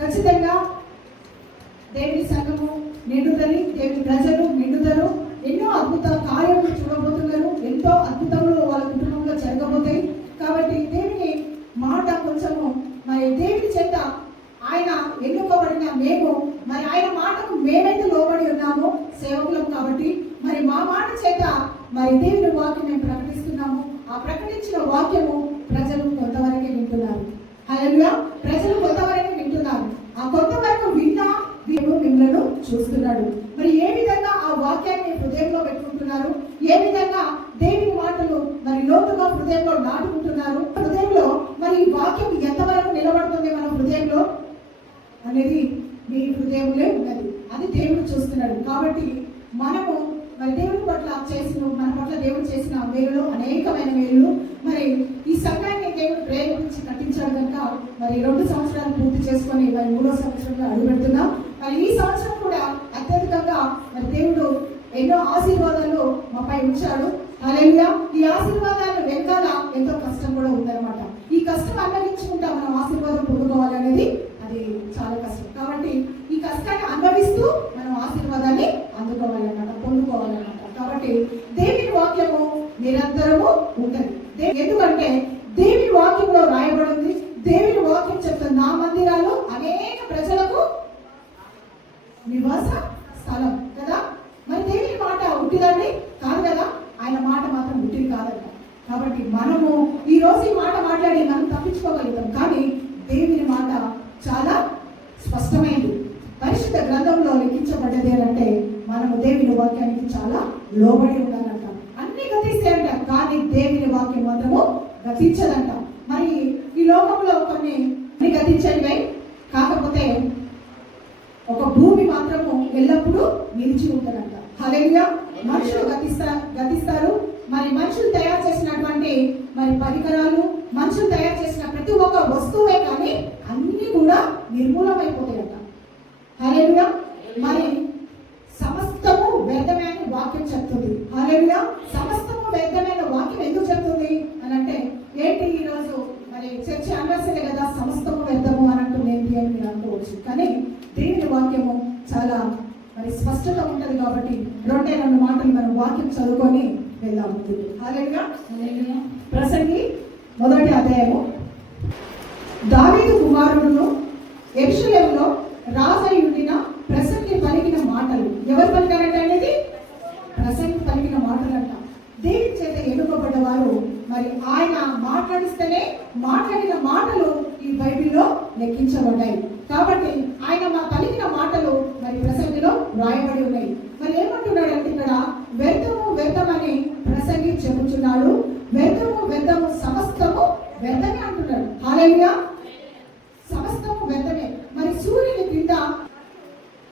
ఖచ్చితంగా దేవుని సంఘము నిండుదని, దేవుని ప్రజలు నిండుతారు. ఎన్నో అద్భుత కార్యములు చూడబోతున్నారు. ఎంతో అద్భుతములు వాళ్ళ కుటుంబంలో జరగబోతాయి. కాబట్టి దేవుని మాట కొంచెము మరి దేవుని చేత ఆయన ఎన్నుకోబడిన మేము మరి ఆయన మాటకు మేమైతే లోబడి ఉన్నాము సేవకులం. కాబట్టి మరి మా మాట చేత మరి దేవుని వాక్యం మేము ప్రకటిస్తున్నాము. ఆ ప్రకటించిన వాక్యము ప్రజలు కొంతవరకే వింటున్నారు. హల్లెలూయా. ప్రజలు కొంతవరకే వింటున్నారు. ఆ కొంతవరకు విన్నా దేవుడు మిమ్మల్ని చూస్తున్నాడు. మరి ఏ విధంగా ఆ వాక్యాన్ని హృదయంలో పెట్టుకుంటున్నారు, ఏ విధంగా దేవుని మాటలు మరి లోతుగా హృదయంలో నాటుకుంటున్నారు, హృదయంలో మరి ఈ వాక్యం ఎంతవరకు నిలబడుతుంది మన హృదయంలో అనేది మీ హృదయంలో ఉన్నది. అది దేవుడు చూస్తున్నాడు. కాబట్టి మనము మరి దేవుని పట్ల మన పట్ల దేవుడు చేసిన మేలులు అనేకమైన మేలులు. మరి ఈ సంఘాన్ని దేవుడు ప్రేరేపించి కట్టించాడు కనుక మరి 2 సంవత్సరాలు పూర్తి చేసుకొని మరి 3వ సంవత్సరంలో అడుగుపెడుతున్నాం. మరి ఈ సంవత్సరం కూడా అత్యధికంగా మరి దేవుడు ఎన్నో ఆశీర్వాదాలు మాపై ఉంచాడు. హల్లెలూయా. ఈ ఆశీర్వాదాలు వెనకాల ఎంతో కష్టం కూడా ఉందన్నమాట. ఈ కష్టం అనుభవించుకుంటా మనం ఆశీర్వాదం పొందుకోవాలనేది అది చాలా కష్టం. కాబట్టి ఈ కష్టాన్ని అనుభవిస్తూ మనం ఆశీర్వాదాన్ని అందుకోవాలన్నమాట, పొందుకోవాలన్నమాట. కాబట్టి దేవుని వాక్యము నిరంతరము ఉంటుంది. ఎందుకంటే దేవుని వాక్యంలో రాయబడింది. దేవుని వాక్యం చెప్తున్న నా మందిరాలు అనేక ప్రజలకు నివాస స్థలం కదా. మరి దేవుని మాట ఉట్టిదండి కాదు కదా. ఆయన మాట మాత్రం ఉట్టిది కాదంట. కాబట్టి మనము ఈ రోజు ఈ మాట మాట్లాడి మనం తప్పించుకోగలుగుతాం. కానీ దేవుని మాట చాలా స్పష్టమైంది. పరిశుద్ధ గ్రంథంలో లిఖించబడ్డది అంటే మనము దేవుని వాక్యానికి చాలా లోబడి ఉండాలంట. అన్ని గతిస్తాయంట, కానీ దేవుని వాక్యం మాత్రము గతించదంట. మరి ఈ లోకంలో కొన్ని గతించనివై, కాకపోతే ఒక భూమి మాత్రము ఎల్లప్పుడూ నిలిచి ఉంటుందంట. హల్లెలూయా. మనుషులు గతిస్తారు. మరి మనుషులు తయారు చేసినటువంటి మరి పరికరాలు, మనుషులు తయారు చేసిన ప్రతి ఒక్క వస్తువే కానీ అన్ని కూడా నిర్మూలమైపోతాయంట. హల్లెలూయా. మరి సమస్తము వ్యర్థమైన వాక్యం చెప్తుంది. హల్లెలూయా. సమస్తము వ్యర్థమైన వాక్యం ఎందుకు చెప్తుంది అని అంటే ఏంటి, ఈరోజు మరి చర్చ అనవసరే కదా సమస్తము వ్యర్థము అని అంటుంది ఏంటి అని మీరు అనుకోవచ్చు. కానీ దేవుని వాక్యము చాలా మరి స్పష్టత ఉంటుంది. కాబట్టి 2 మాటలు మనం వాక్యం చదువుకొని వెళ్దాం. హల్లెలూయా. ప్రసంగి 1వ అధ్యాయము. దావీదు కుమారుడును యెరూషలేములో రాజయుండిన ప్రసంగి పలికిన మాటలు. ఎవరు పలికారంట అనేది? ప్రసంగి పలికిన మాటలంట. దేవుని చేత ఎన్నుకోబడ్డ వారు మరి ఆయన మాట్లాడిస్తేనే మాట్లాడిన మాటలు ఈ బైబిల్లో లెక్కించబడ్డాయి. కాబట్టి ఆయన మా పలికిన మాటలు మరి ప్రసంగిలో రాయబడి ఉన్నాయి. మరి ఏమంటున్నాడు అంటే ఇక్కడ వ్యర్థము వ్యర్థమని ప్రసంగి చెబుతున్నాడు. వ్యర్థము వ్యర్థము సమస్తము వ్యర్థమే అంటున్నాడు. హల్లెలూయా. సమస్తము వ్యర్థమే. మరి సూర్యుని క్రింద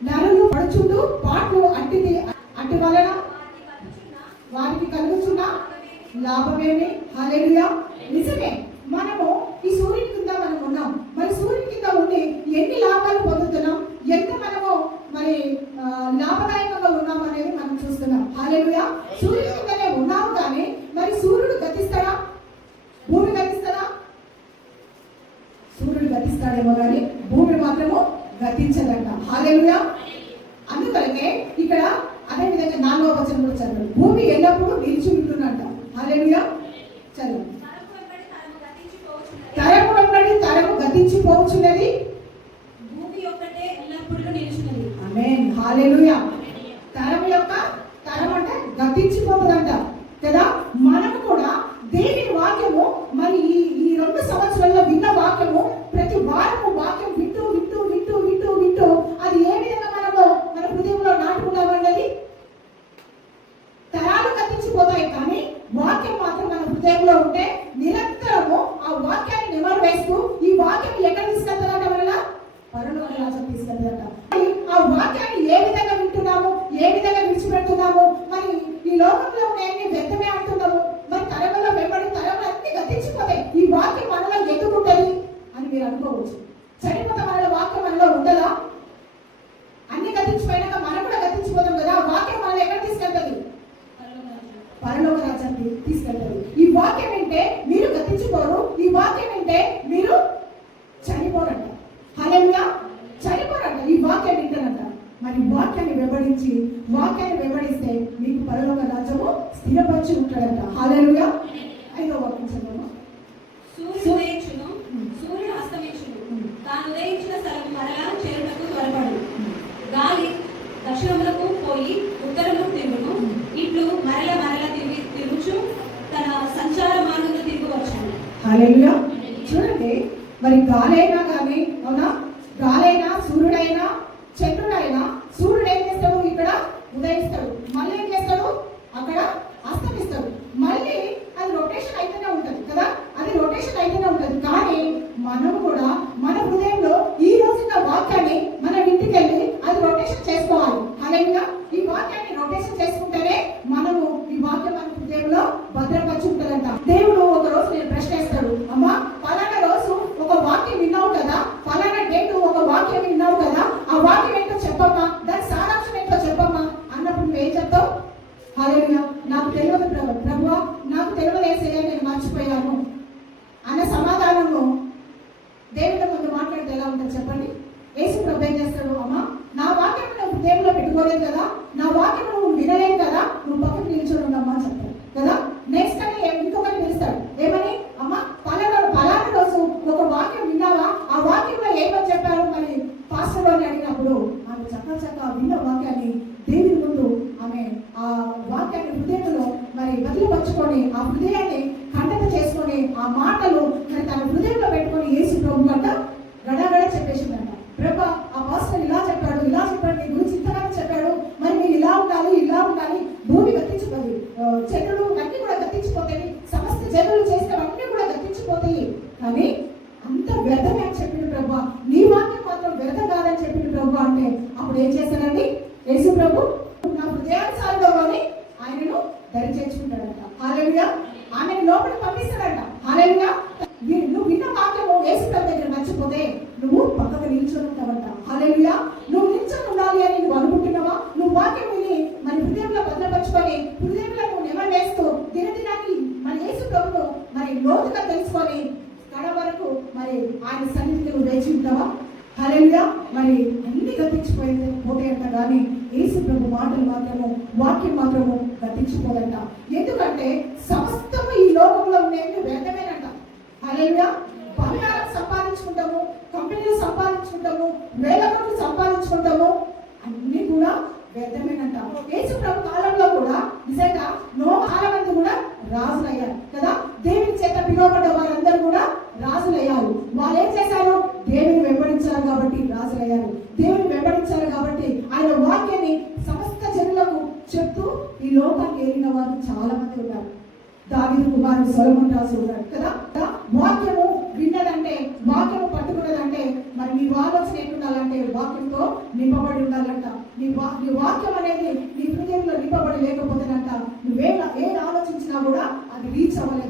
నరులు పడుచుంటూ పాటలు అట్టి వలన వారికి కలుగుతున్న లాభమేమి? హల్లెలూయా. నిజమే. మనము ఈ సూర్యుని కింద మనం ఉన్నాం. మరి సూర్యుని కింద ఉండి ఎన్ని లాభాలు పొందుతున్నాం, ఎంత మనము మరి లాభదాయకంగా ఉన్నాం అనేది మనం చూస్తున్నాం. హల్లెలూయా. సూర్యుని కిందనే ఉన్నాము, కానీ మరి సూర్యుడు గతిస్తాడా? భూమి గతిస్తాడా? సూర్యుడు గతిస్తాడేమో కానీ భూమి మాత్రము గతించదంట. హల్లెలూయా. అందుకనే ఇక్కడ అదే విధంగా 4వ వచనం కూడా చదవండి. భూమి ఎల్లప్పుడూ నిలిచి ఉంటుందంట. హల్లెలూయా. చదవండి. తరము వెంబడి తరము గతించిపోవచ్చున్నది, భూమి ఒక్కటే ఎల్లప్పుడూ నిలిచినది. ఆమేన్. హల్లెలూయా. తరం అంటే గతించిపోతుందంట కదా. మనము కూడా దేవుని వాక్యము మరి ఈ 2 సంవత్సరాల్లో విన్న వాక్యము ప్రతి వారము వాక్యం వింటూ వింటూ వింటూ వింటూ వింటూ అది ఏ విధంగా మనము మన హృదయంలో నాటుకుంటామన్నది. తరాలు గతించిపోతాయి, కానీ వాక్యం మాత్రం మన హృదయంలో ఉంటే నిరంతరము ఆ వాక్యాన్ని నెమరు వేస్తూ ఈ వాక్యం ఎక్కడ తీసుకెళ్తారంట? వల్ల పరలోక రాజ్యం తీసుకెళ్తారంట. ఆ వాక్యాన్ని ఏ విధంగా వింటున్నాము, ఏ విధంగా విడిచిపెడుతున్నాము, మరి ఈ లోకంలో నేను వ్యర్థమే అంటున్నాము. మరి తరములో వెంబడి తరములు అన్ని గతించిపోతాయి. ఈ వాక్యం మనలో ఎందుకు ఉంటుంది అని మీరు అనుకోవచ్చు. చనిపోతే మనలో వాక్యం మనలో ఉండదా? అన్ని గతించిపోయినాక మనం కూడా గతించిపోతాం కదా. వాక్యం మనల్ని ఎక్కడ తీసుకెళ్తుంది? పరలోక రాజ్యాన్ని తీసుకెళ్తారు. ఈ వాక్యం వింటే మీరు గతించిపోరు. ఈ వాక్యం వింటే మీరు చనిపోరంట. హల్లెలూయా. వెళ్ళిపోరంట, ఈ వాక్యాన్ని వింటారంట. మరి వాక్యాన్ని వెంబడిస్తే మీకు పరలోక రాజ్యము స్థిరపరిచి ఉంటాడంట. హల్లెలూయా. 5వ వాక్యం చదవమా. సూర్యుడు ఉదయించును, సూర్యుడు అస్తమించును, తాను ఉదయించిన స్థలం మరలా చేరుటకు త్వరపడు. గాలి దక్షిణములకు పోయి ఉత్తరములకు తిరుగును, ఇట్లు మరల తిరుగుచు తన సంచార మార్గంలో తిరిగి వచ్చాను. హల్లెలూయా. చూడండి, మరి గాలైనా కానీ, అవునా, గాలైనా సూర్యుడైనా చంద్రుడైనా, సూర్యుడు ఏం చేస్తాడు? ఇక్కడ ఉదయిస్తాడు, మళ్ళీ ఏం చేస్తాడు? అక్కడ అస్తమిస్తాడు. మళ్ళీ అది రొటేషన్ అయితేనే ఉంటుంది కదా, అది రొటేషన్ అయితేనే ఉంటుంది. కానీ మనం కూడా మన హృదయంలో ఈ రోజున్న వాక్యాన్ని మనం ఇంటికి వెళ్ళి అది రొటేషన్ చేసుకోవాలి. హల్లెలూయా. ఈ వాక్యాన్ని రొటేషన్ చేసుకుంటేనే మనము ఈ వాక్యం మన హృదయంలో భద్రపరిచి ఉంటుందంట. దేవుడు ఒక రోజు నేను ప్రశ్న వేస్తాడు, అమ్మా పలానా రోజు ఒక వాక్యం విన్నావు కదా, పలానా డేట్ ఒక వాక్యం విన్నావు కదా, ఆ వాక్యం ఏంటో చెప్పమ్మా, దాని సారాంశం ఏంటో చెప్పమ్మా అన్నప్పుడు నువ్వేం చెప్తావు? హల్లెలూయా. నాకు తెలియదు ప్రభువా, నాకు తెలియదు యేసయ్యా, నేను మర్చిపోయాను అన్న సమాధానము దేవుని ముందు మాట్లాడితే ఎలా ఉంటుంది చెప్పండి? యేసు ప్రభు ఏం చేస్తాడు? అమ్మా నా వాక్యం నువ్వు హృదయంలో పెట్టుకోలేదు కదా, నా వాక్యం నువ్వు వినలేదు కదా, నువ్వు పక్కన నిల్చొని ఉండమ్మా అని చెప్తాడు కదా. నెక్స్ట్ అని ఇంకొకటి పిలుస్తాడు, ఏమని? అమ్మా పలానా రోజు ఒక వాక్యం విన్నావా, ఆ వాక్యంలో ఏమని చెప్పారు మరి పాస్టర్ వారిని అడిగినప్పుడు ఆమె చక్కగా విన్న వాక్యాన్ని దేవుని ముందు ఆమె ఆ వాక్యాన్ని హృదయంలో మరి బదిలిపరుచుకొని ఆ హృదయాన్ని ఖండన చేసుకొని ఆ మాటలు మరి తన హృదయంలో పెట్టుకొని యేసు ప్రభు కంట గడగడ చెప్పేసిందంట. ప్రభు ఆ పాస్టర్ ఇలా చెప్పాడు నీ గురించి ఇంతగానే చెప్పాడు, మరి మీరు ఇలా ఉండాలి, భూమి గతించిపోయి చెట్లు అన్ని కూడా గతించిపోతాయి, సమస్త జనులు చేసినవన్నీ కూడా గతించిపోతాయి, కానీ అంత వ్యర్థమే అని చెప్పింది ప్రభు, నీ వాక్యం మాత్రం వ్యర్థం కాదని చెప్పింది ప్రభు. అంటే అప్పుడు ఏం చేశాడండి యేసు ప్రభు? నా హృదయానుసారంలోని ఆయనను దరి చేర్చుకుంటాడంట. హల్లెలూయా. ఆమెను లోపలికి పంపిస్తాడంట. హల్లెలూయా. నువ్వు విన్న వాక్యము యేసు ప్రభు దగ్గర మర్చిపోతే నువ్వు పక్కకు నిల్చొని ఉంటావంట. హల్లెలూయా. నువ్వు నిల్చొని ఉండాలి అని నువ్వు అనుకుంటున్నావా? నువ్వు వాక్యం విని మరి హృదయంలో భద్రపరుచుకొని హృదయంలో నువ్వు నెమరేస్తూ దినదినాన్ని మన యేసు ప్రభును మరి లోతుగా తెలుసుకొని కడ వరకు మరి ఆయన సన్నిధికి నువ్వు వేచి ఉంటావా? హల్లెలూయా. మరి అన్ని పోతాయంట, కానీ యేసు ప్రభు మాటలు మాత్రము వాక్యం మాత్రము గతించిపోదంట. ఎందుకంటే సమస్తము ఈ లోకంలో ఉండేవి వ్యర్థమేనంట. హల్లెలూయా. బంగారం సంపాదించుకుంటాము, కంపెనీలు సంపాదించుకుంటాము, వేల కోట్లు సంపాదించుకుంటాము, అన్ని కూడా వ్యర్థమేనంట. యేసు ప్రభు కాలంలో కూడా నిజంగా చాలా మంది కూడా రాజులయ్యారు కదా. దేవుని చేత పిలువబడ్డ వారందరూ కూడా రాజులయ్యారు. వాళ్ళు ఏం చేశారు? దేవుని వెంబడించారు కాబట్టి రాజులయ్యారు. దేవుని వెంబడించారు కాబట్టి ఆయన వాక్యాన్ని సమస్త జనులకు చెప్తూ ఈ లోకాన్ని ఏలిన వారు చాలా మంది ఉన్నారు. దావీదు కుమారుడు సొలొమోను రాజు ఉన్నాడు కదా. వాక్యము విన్నదంటే, వాక్యము పట్టుకున్నదంటే మరి నీ ఆలోచన ఎట్లుండాలంటే వాక్యంతో నింపబడి ఉండాలంట. నీ వాక్యం అనేది నీ హృదయంలో నింపబడి లేకపోతేనంట నువ్వేం ఆలోచించినా కూడా అది రీచ్ అవ్వలేదు.